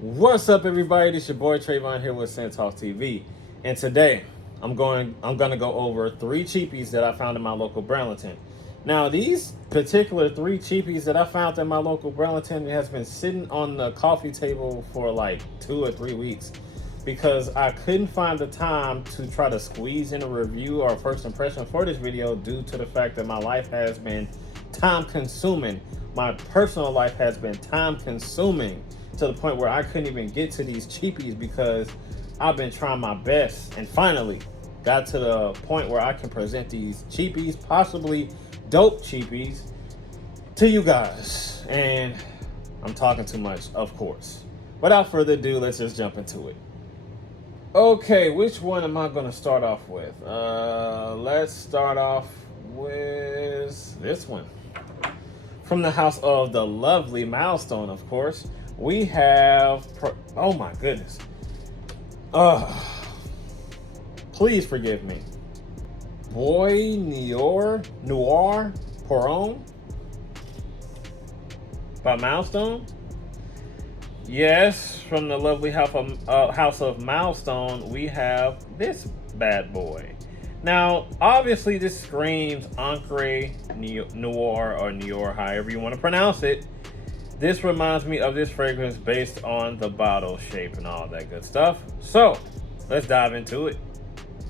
What's up, everybody? This your boy Trayvon here with Sin Talk TV, and today I'm gonna go over 3 cheapies that I found in my local Burlington. Now, these particular 3 cheapies that I found in my local Burlington has been sitting on the coffee table for like 2 or 3 weeks because I couldn't find the time to try to squeeze in a review or a first impression for this video due to the fact that my life has been time consuming. My personal life has been time consuming to the point where I couldn't even get to these cheapies because I've been trying my best and finally got to the point where I can present these cheapies, possibly dope cheapies, to you guys. And I'm talking too much, of course. Without further ado, let's just jump into it. Okay, which one am I going to start off with? Let's start off with this one. From the house of the lovely Milestone, of course, we have, oh my goodness. Please forgive me. Bois Noire Poron by Milestone. Yes, from the lovely house of Milestone, we have this bad boy. Now, obviously, this screams Encre Noire or Noire, however you want to pronounce it. This reminds me of this fragrance based on the bottle shape and all that good stuff. So, let's dive into it.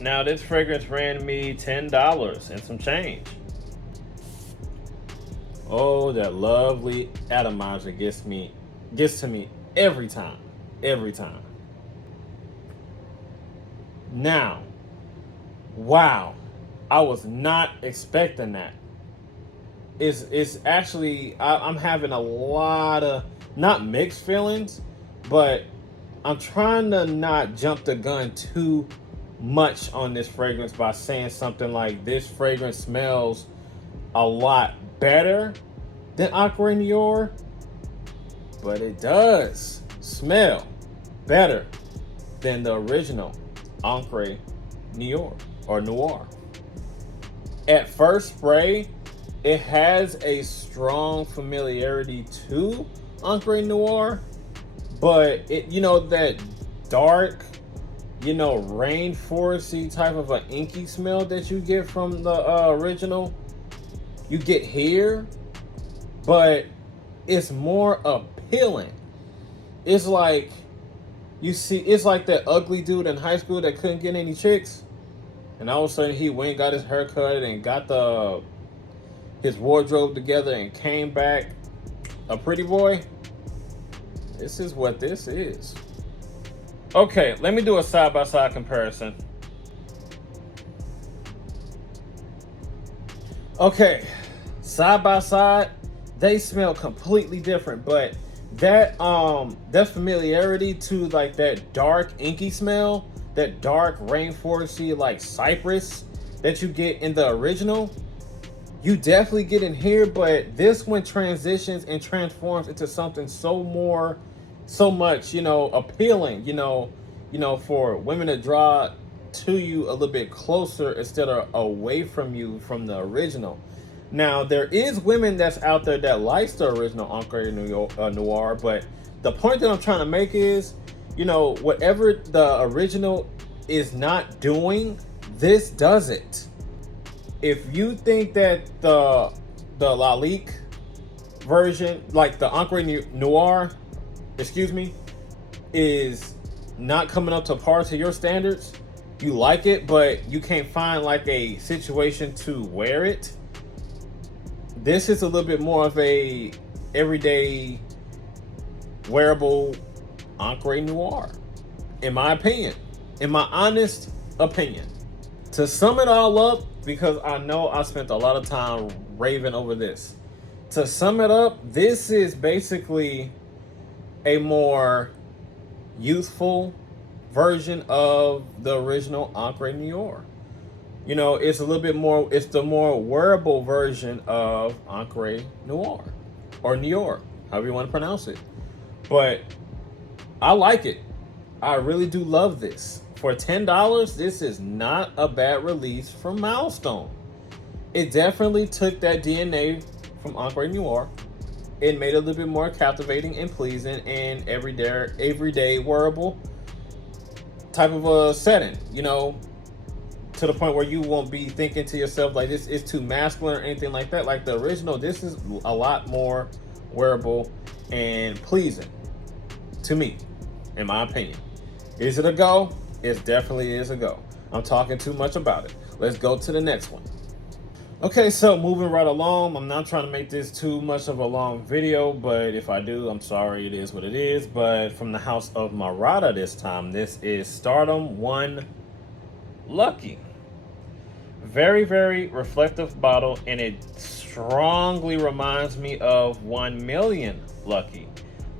Now, this fragrance ran me $10 and some change. Oh, that lovely atomizer gets to me every time. Now, wow, I was not expecting that. It's actually, I'm having a lot of, not mixed feelings, but I'm trying to not jump the gun too much on this fragrance by saying something like this fragrance smells a lot better than Encre Noire, but it does smell better than the original Encre Noire or Noire. At first spray, it has a strong familiarity to Encre Noire, but it, that dark, rainforesty type of an inky smell that you get from the original, you get here, but it's more appealing. It's like, it's like that ugly dude in high school that couldn't get any chicks, and all of a sudden he went and got his haircut and got his wardrobe together and came back a pretty boy. This is what this is. Okay, let me do a side-by-side comparison. Okay, side-by-side, they smell completely different, but that familiarity to like that dark inky smell, that dark rainforesty like cypress that you get in the original, you definitely get in here, but this one transitions and transforms into something so much, appealing, for women to draw to you a little bit closer instead of away from you from the original. Now, there is women that's out there that likes the original Encre Noire, but the point that I'm trying to make is, whatever the original is not doing, this does it. If you think that the Lalique version, like the Encre Noire, is not coming up to par to your standards, you like it, but you can't find like a situation to wear it, this is a little bit more of a everyday wearable Encre Noire, in my opinion, in my honest opinion. To sum it all up, because I know I spent a lot of time raving over this. To sum it up, this is basically a more youthful version of the original Encre Noire. It's a little bit more, it's the more wearable version of Encre Noire or Noire, however you want to pronounce it. But I like it. I really do love this. For $10, this is not a bad release from Milestone. It definitely took that DNA from Encre Noire it made it a little bit more captivating and pleasing and everyday wearable type of a setting, you know, to the point where you won't be thinking to yourself like this is too masculine or anything like that. Like the original, this is a lot more wearable and pleasing to me, in my opinion. Is it a go? It definitely is a go. I'm talking too much about it. Let's go to the next one. Okay, so moving right along, I'm not trying to make this too much of a long video, but if I do, I'm sorry, it is what it is. But from the house of Mirada this time, this is Stardom 1 Lucky. Very, very reflective bottle, and it strongly reminds me of 1 Million Lucky.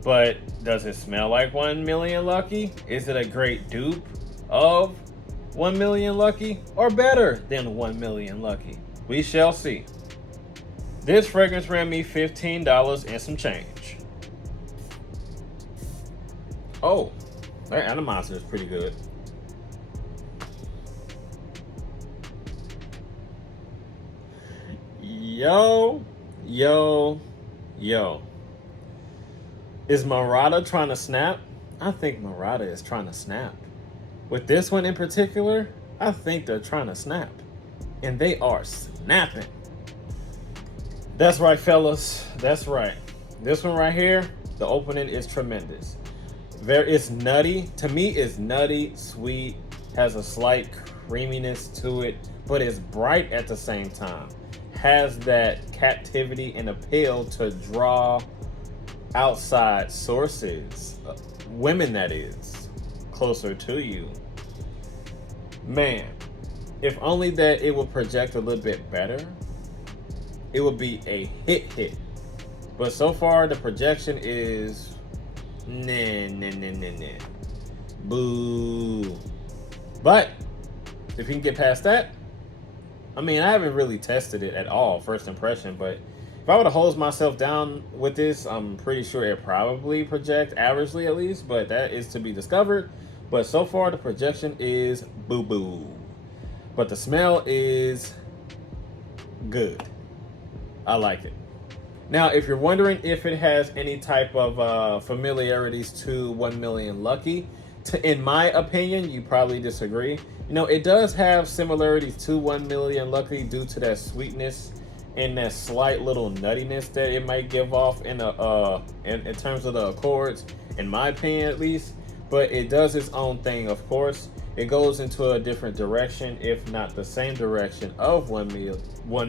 But does it smell like 1 Million Lucky? Is it a great dupe of 1 Million Lucky, or better than 1 Million Lucky? We shall see. This fragrance ran me $15 and some change. Oh, that atomizer is pretty good. Yo. Is Mirada trying to snap? I think Mirada is trying to snap. With this one in particular, I think they're trying to snap. And they are snapping. That's right, fellas. That's right. This one right here, the opening is tremendous. It's nutty. To me, it's nutty, sweet, has a slight creaminess to it, but it's bright at the same time. Has that captivity and appeal to draw outside sources, women that is, closer to you. Man, if only that it would project a little bit better, it would be a hit. But so far, the projection is nah. Boo. But if you can get past that, I mean, I haven't really tested it at all, first impression, but if I were to hose myself down with this, I'm pretty sure it probably projects averagely at least, but that is to be discovered. But so far, the projection is boo-boo. But the smell is good. I like it. Now, if you're wondering if it has any type of familiarities to 1 Million Lucky, in my opinion, you probably disagree. You know, it does have similarities to 1 Million Lucky due to that sweetness and that slight little nuttiness that it might give off in terms of the accords, in my opinion at least. But it does its own thing, of course. It goes into a different direction, if not the same direction of 1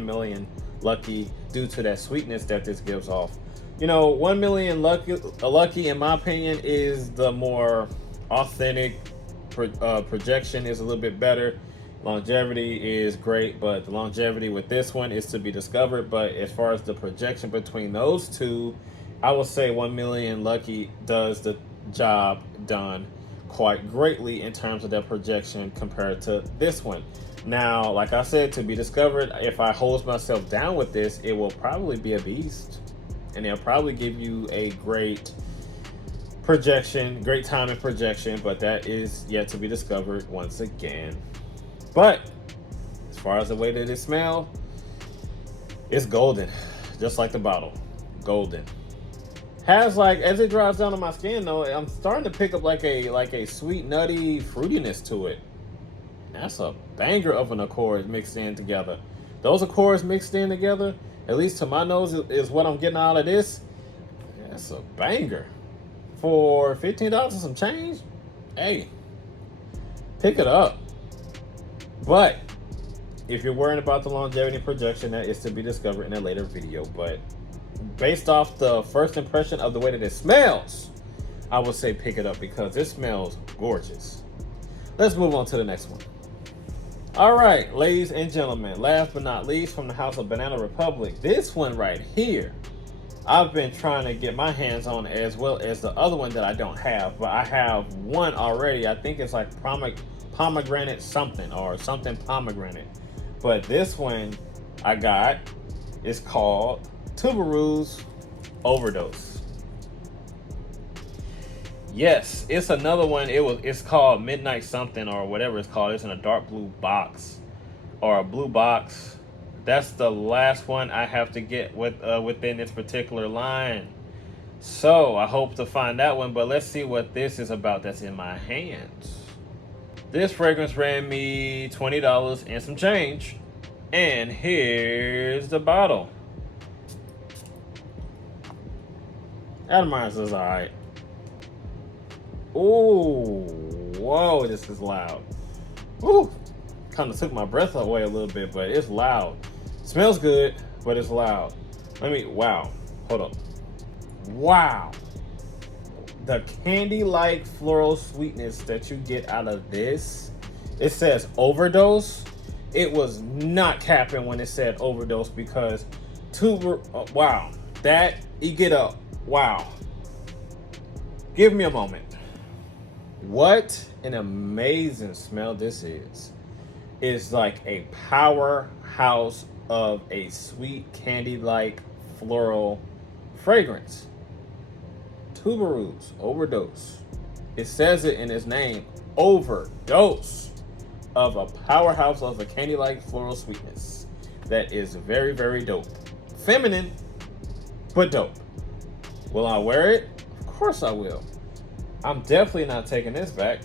Million Lucky, due to that sweetness that this gives off. You know, 1 Million Lucky, in my opinion, is the more authentic. Projection is a little bit better. Longevity is great, but the longevity with this one is to be discovered. But as far as the projection between those two, I will say 1 Million Lucky does the job done quite greatly in terms of that projection compared to this one. Now, like I said, to be discovered, if I hose myself down with this, it will probably be a beast, and it'll probably give you a great projection, great time in projection, but that is yet to be discovered once again. But as far as the way that it smells, it's golden, just like the bottle. Golden. Has, like, as it dries down on my skin though, I'm starting to pick up like a sweet, nutty fruitiness to it. That's a banger of an accord mixed in together. Those accords mixed in together, at least to my nose, is what I'm getting out of this. That's a banger. For $15 and some change, hey, pick it up. But if you're worrying about the longevity projection, that is to be discovered in a later video. But based off the first impression of the way that it smells, I would say pick it up because it smells gorgeous. Let's move on to the next one. All right, ladies and gentlemen, last but not least, from the house of Banana Republic, this one right here, I've been trying to get my hands on, as well as the other one that I don't have, but I have one already. I think it's like pomegranate something or something pomegranate. But this one I got is called Tuberose Overdose. Yes, it's another one. It's called Midnight something or whatever it's called. It's in a dark blue box or a blue box. That's the last one I have to get within this particular line. So I hope to find that one, but let's see what this is about that's in my hands. This fragrance ran me $20 and some change. And here's the bottle. Atomizers is alright. Ooh, whoa, this is loud. Ooh, kind of took my breath away a little bit, but it's loud. Smells good, but it's loud. Wow, hold up. Wow. The candy-like floral sweetness that you get out of this, it says Overdose. It was not capping when it said Overdose because wow, that, you get up, wow. Give me a moment. What an amazing smell this is. It's like a powerhouse of a sweet candy-like floral fragrance. Tuberose, Overdose. It says it in its name, Overdose, of a powerhouse of a candy-like floral sweetness. That is very, very dope. Feminine, but dope. Will I wear it? Of course I will. I'm definitely not taking this back.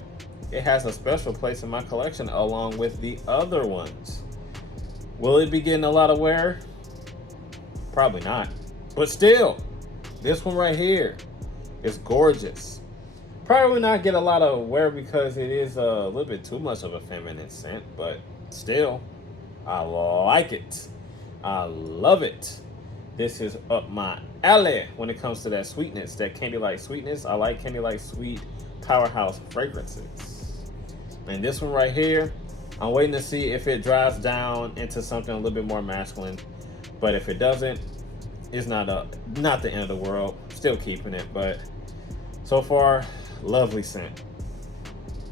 It has a special place in my collection along with the other ones. Will it be getting a lot of wear? Probably not. But still, this one right here is gorgeous. Probably not get a lot of wear because it is a little bit too much of a feminine scent, but still, I like it. I love it. This is up my alley when it comes to that sweetness, that candy-like sweetness. I like candy-like sweet powerhouse fragrances. And this one right here, I'm waiting to see if it dries down into something a little bit more masculine. But if it doesn't, it's not the end of the world. Still keeping it, but so far, lovely scent.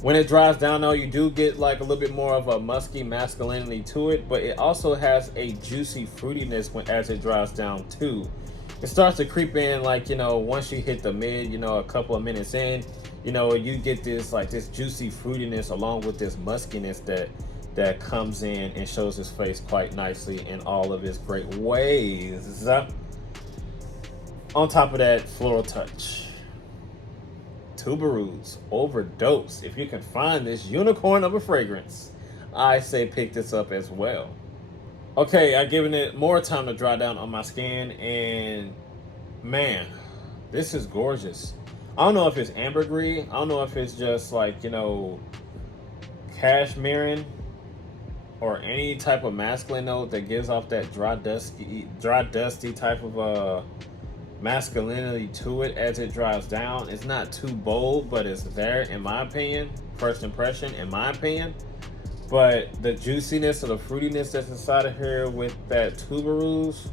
When it dries down though, you do get like a little bit more of a musky masculinity to it, but it also has a juicy fruitiness as it dries down too. It starts to creep in, like, once you hit the mid, a couple of minutes in, you get this juicy fruitiness along with this muskiness that comes in and shows its face quite nicely in all of its great ways. On top of that, floral touch. Tuberose, Overdose. If you can find this unicorn of a fragrance, I say pick this up as well. Okay, I've given it more time to dry down on my skin, and man, this is gorgeous. I don't know if it's ambergris. I don't know if it's just like, cashmerean or any type of masculine note that gives off that dry, dusty type of masculinity to it as it dries down. It's not too bold, but it's there in my opinion. First impression, in my opinion. But the juiciness or the fruitiness that's inside of here with that tuberose,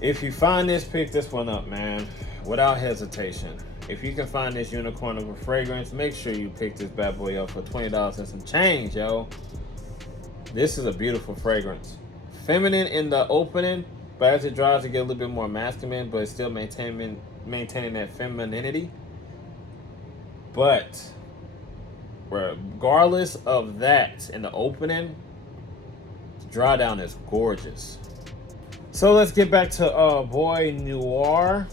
if you find this, pick this one up, man, without hesitation. If you can find this unicorn of a fragrance, make sure you pick this bad boy up for $20 and some change, yo. This is a beautiful fragrance. Feminine in the opening, but as it dries, it gets a little bit more masculine, but it's still maintaining that femininity. But regardless of that, in the opening, the dry down is gorgeous. So let's get back to Bois Noire.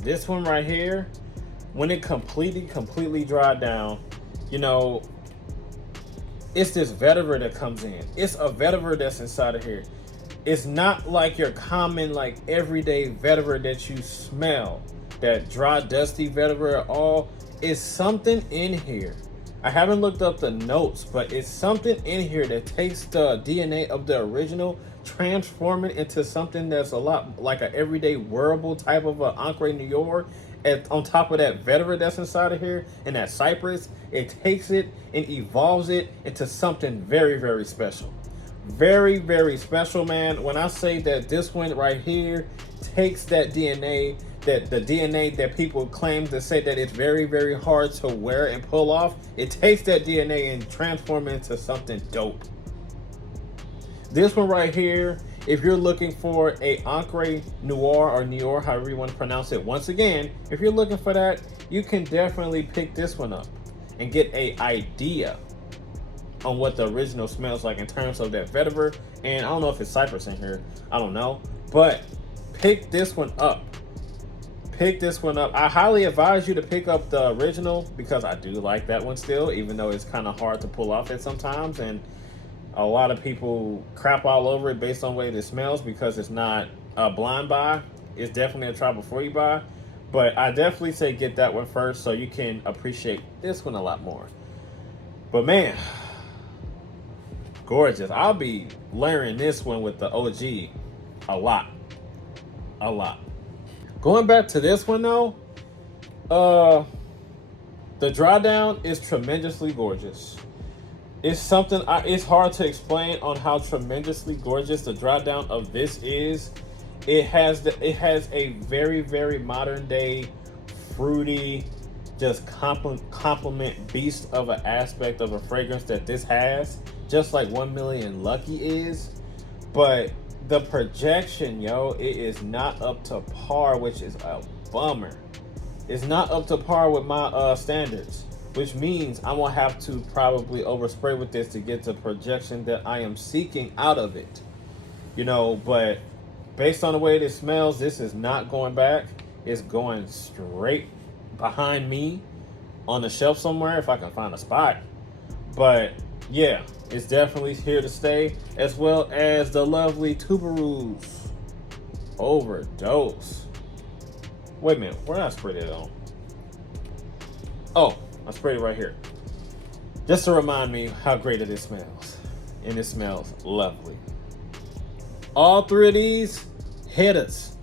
This one right here, when it completely dried down, it's this vetiver that comes in. It's a vetiver that's inside of here. It's not like your common, like everyday vetiver that you smell, that dry, dusty vetiver at all. It's something in here. I haven't looked up the notes, but it's something in here that takes the DNA of the original, transform it into something that's a lot like an everyday wearable type of a Encre Noire. On top of that vetiver that's inside of here and that cypress, it takes it and evolves it into something very, very special. Very, very special, man. When I say that this one right here takes that DNA, that the DNA that people claim to say that it's very, very hard to wear and pull off, it takes that DNA and transforms it into something dope. This one right here, if you're looking for a Encre Noire or Noire, however you want to pronounce it, once again, if you're looking for that, you can definitely pick this one up. and get a idea on what the original smells like in terms of that vetiver. And I don't know if it's cypress in here, I don't know, but pick this one up. Pick this one up. I highly advise you to pick up the original because I do like that one still, even though it's kind of hard to pull off it sometimes, and a lot of people crap all over it based on the way it smells because it's not a blind buy. It's definitely a try before you buy, but I definitely say get that one first so you can appreciate this one a lot more. But man, gorgeous. I'll be layering this one with the OG a lot. Going back to this one though, the dry down is tremendously gorgeous. It's something, it's hard to explain on how tremendously gorgeous the dry down of this is. It has a very, very modern day, fruity, just compliment beast of an aspect of a fragrance that this has, just like 1 Million Lucky is. But the projection, yo, it is not up to par, which is a bummer. It's not up to par with my standards, which means I'm gonna have to probably overspray with this to get the projection that I am seeking out of it. You know, but based on the way it smells, this is not going back. It's going straight behind me on the shelf somewhere if I can find a spot. But yeah, it's definitely here to stay, as well as the lovely Tuberose Overdose. Wait a minute, where did I spray it on? Oh, I sprayed it right here. Just to remind me how great it smells. And it smells lovely. All three of these, hit us.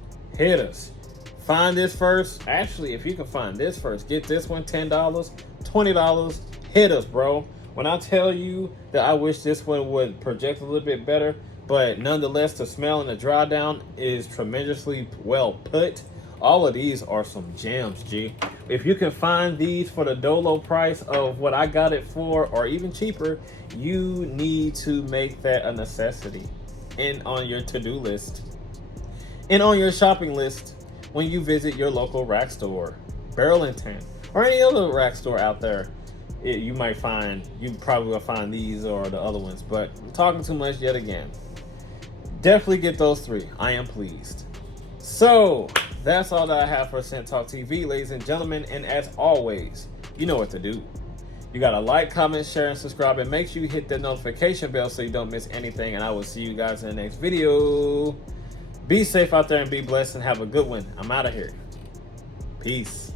Find this first. Actually, if you can find this first, get this one, $10, $20, hit us, bro. When I tell you that I wish this one would project a little bit better, but nonetheless, the smell and the dry down is tremendously well put. All of these are some gems, G. If you can find these for the dolo price of what I got it for, or even cheaper, you need to make that a necessity and on your to-do list and on your shopping list when you visit your local rack store, Burlington, or any other rack store out there. You probably will find these or the other ones, but I'm talking too much yet again. Definitely get those three. I am pleased. So that's all that I have for Scent Talk TV, ladies and gentlemen. And as always, you know what to do. You gotta like, comment, share, and subscribe, and make sure you hit that notification bell so you don't miss anything. And I will see you guys in the next video. Be safe out there and be blessed and have a good one. I'm out of here. Peace.